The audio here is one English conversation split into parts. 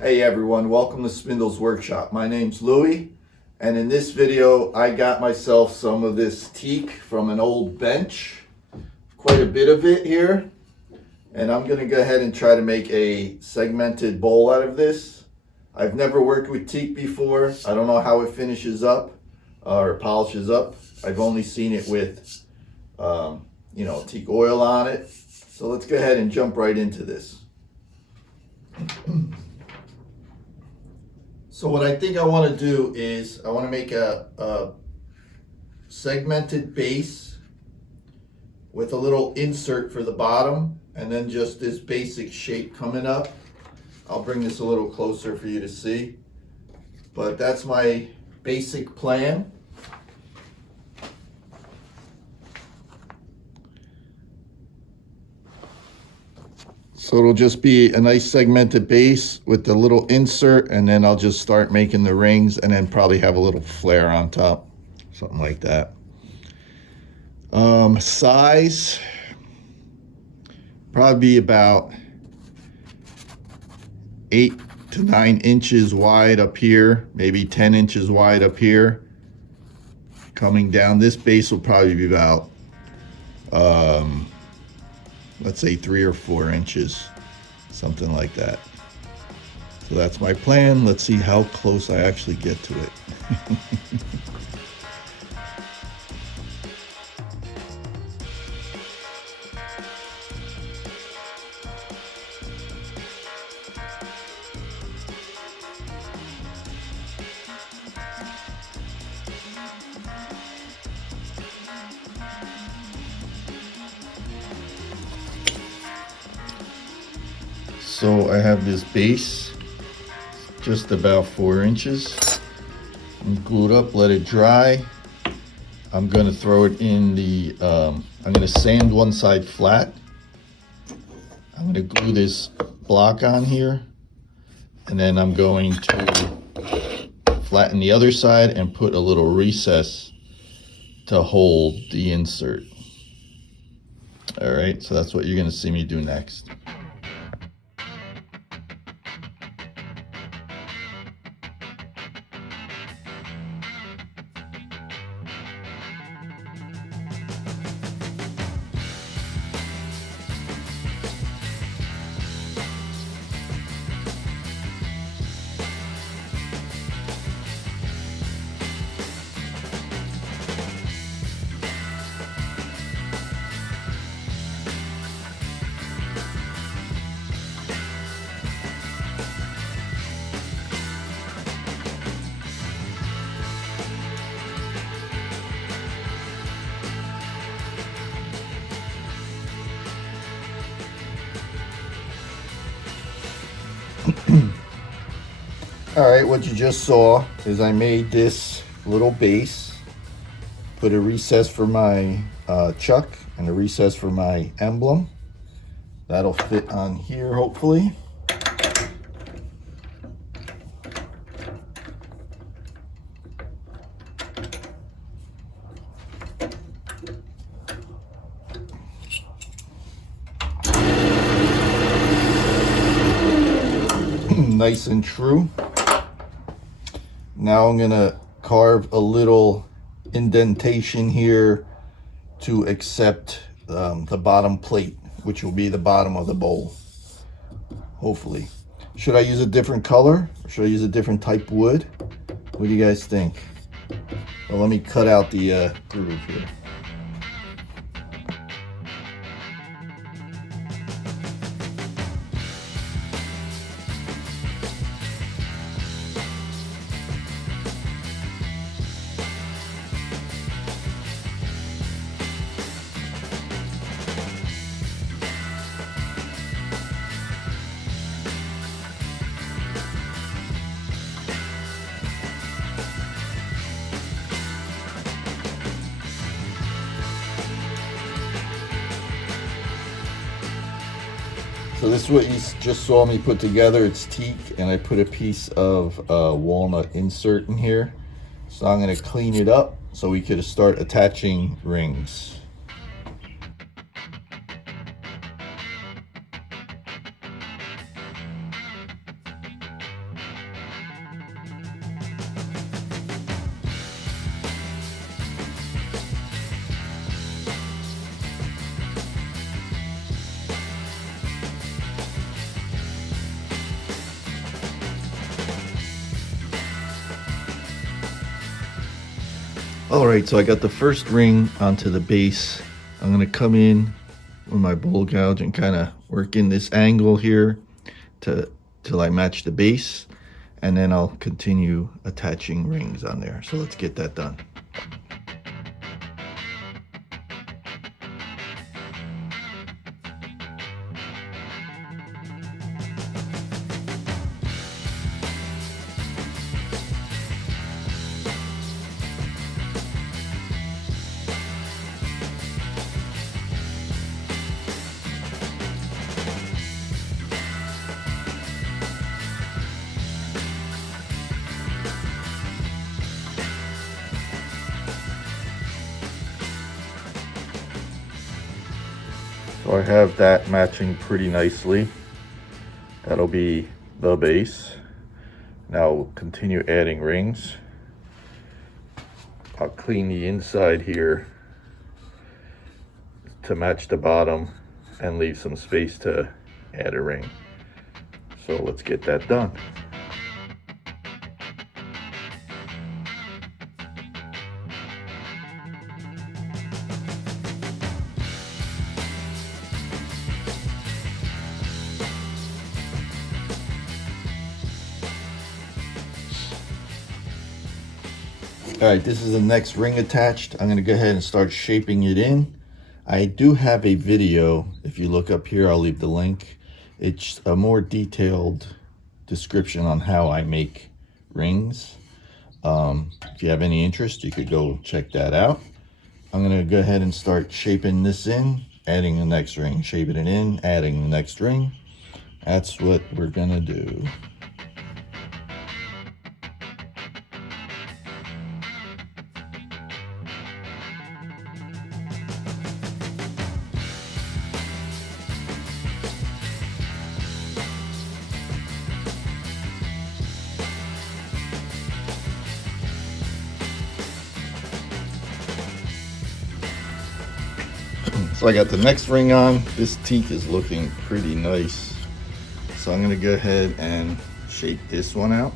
Hey everyone, welcome to Spindles Workshop. My name's Louie, and in this video I got myself some of this teak from an old bench, quite a bit of it here, and I'm gonna go ahead and try to make a segmented bowl out of this. I've never worked with teak before. I don't know how it finishes up or polishes up. I've only seen it with teak oil on it. So let's go ahead and jump right into this. So what I think I want to do is I want to make a segmented base with a little insert for the bottom, and then just this basic shape coming up. I'll bring this a little closer for you to see, but that's my basic plan. So it'll just be a nice segmented base with the little insert, and then I'll just start making the rings and then probably have a little flare on top, something like that. Size, probably be about 8 to 9 inches wide up here, maybe 10 inches wide up here. Coming down, this base will probably be about let's say 3 or 4 inches, something like that. So that's my plan. Let's see how close I actually get to it. So I have this base, just about 4 inches. I'm glued up, let it dry. I'm gonna throw it in the, I'm gonna sand one side flat. I'm gonna glue this block on here, and then I'm going to flatten the other side and put a little recess to hold the insert. All right, so that's what you're gonna see me do next. All right, what you just saw is I made this little base, put a recess for my chuck and a recess for my emblem. That'll fit on here, hopefully. Nice and true. Now I'm gonna carve a little indentation here to accept the bottom plate, which will be the bottom of the bowl, hopefully. Should I use a different color, or should I use a different type of wood? What do you guys think? Well, let me cut out the groove here. So this is what you just saw me put together. It's teak, and I put a piece of walnut insert in here. So I'm going to clean it up so we could start attaching rings. All right, so I got the first ring onto the base. I'm gonna come in with my bowl gouge and kind of work in this angle here till I match the base, and then I'll continue attaching rings on there. So let's get that done. So I have that matching pretty nicely. That'll be the base. Now we'll continue adding rings. I'll clean the inside here to match the bottom and leave some space to add a ring. So let's get that done. All right, this is the next ring attached. I'm gonna go ahead and start shaping it in. I do have a video. If you look up here, I'll leave the link. It's a more detailed description on how I make rings. If you have any interest, you could go check that out. I'm gonna go ahead and start shaping this in, adding the next ring, shaping it in, adding the next ring. That's what we're gonna do. So I got the next ring on. This teak is looking pretty nice. So I'm gonna go ahead and shape this one out.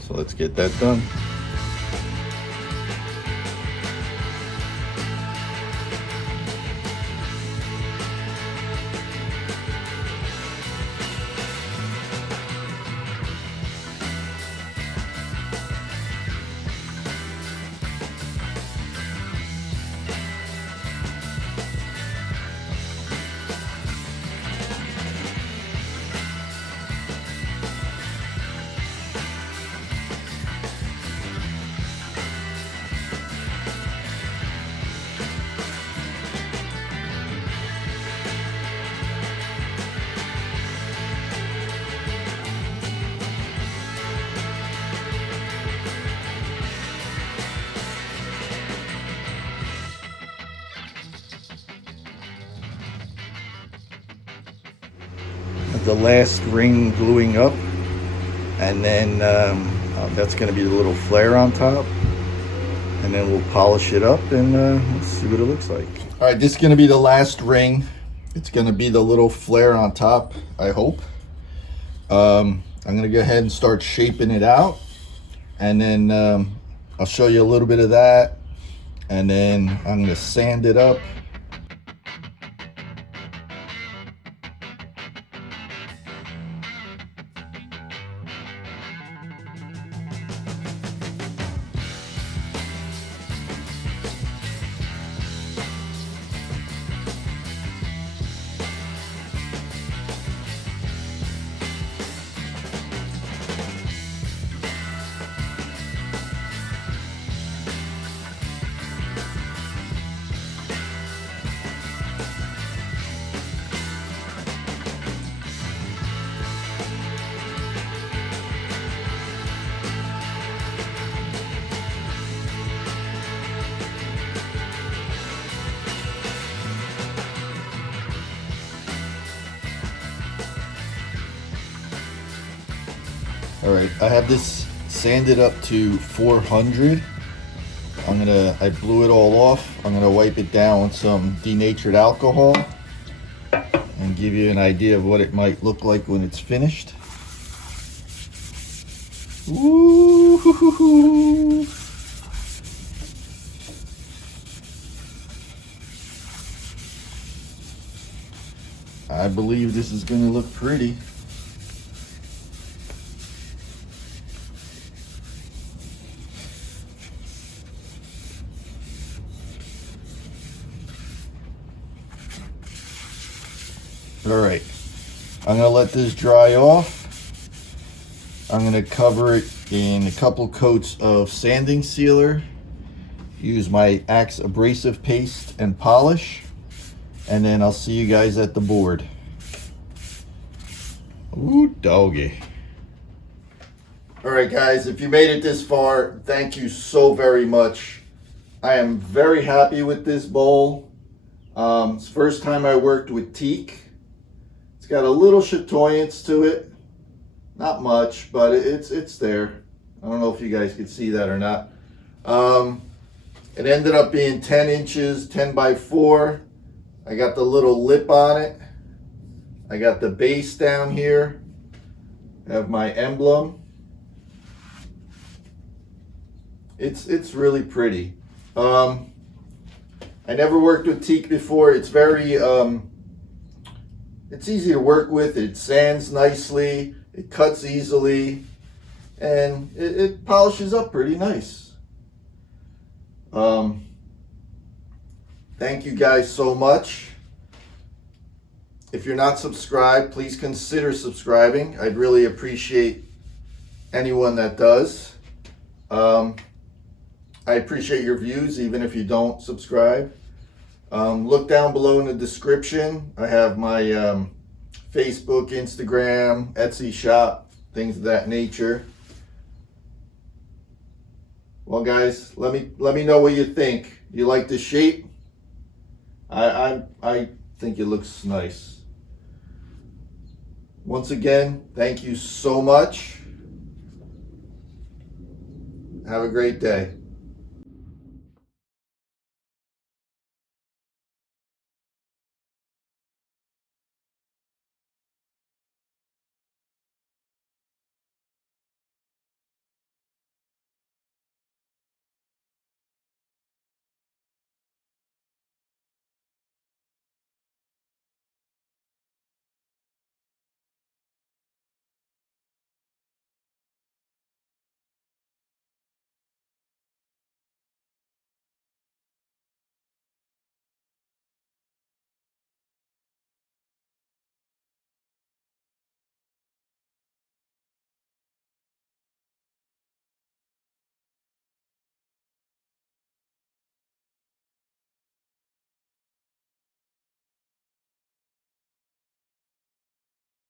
So let's get that done. The last ring gluing up, and then that's going to be the little flare on top, and then we'll polish it up and let's see what it looks like. All right, this is going to be the last ring. It's going to be the little flare on top, I hope. I'm going to go ahead and start shaping it out, and then I'll show you a little bit of that, and then I'm going to sand it up. All right, I have this sanded up to 400. I blew it all off. I'm gonna wipe it down with some denatured alcohol and give you an idea of what it might look like when it's finished. Ooh, I believe this is gonna look pretty. All right, I'm gonna let this dry off. I'm gonna cover it in a couple coats of sanding sealer. Use my Axe abrasive paste and polish. And then I'll see you guys at the board. Ooh, doggy. All right, guys, if you made it this far, thank you so very much. I am very happy with this bowl. It's the first time I worked with teak. It's got a little chatoyance to it. Not much, but it's there. I don't know if you guys could see that or not. It ended up being 10 inches, 10 by 4. I got the little lip on it. I got the base down here. I have my emblem. It's really pretty. I never worked with teak before. It's very it's easy to work with. It sands nicely. It cuts easily, and it polishes up pretty nice. Thank you guys so much. If you're not subscribed, please consider subscribing. I'd really appreciate anyone that does. I appreciate your views, even if you don't subscribe. Look down below in the description. I have my Facebook, Instagram, Etsy shop, things of that nature. Well, guys, let me know what you think. You like the shape? I think it looks nice. Once again, thank you so much. Have a great day.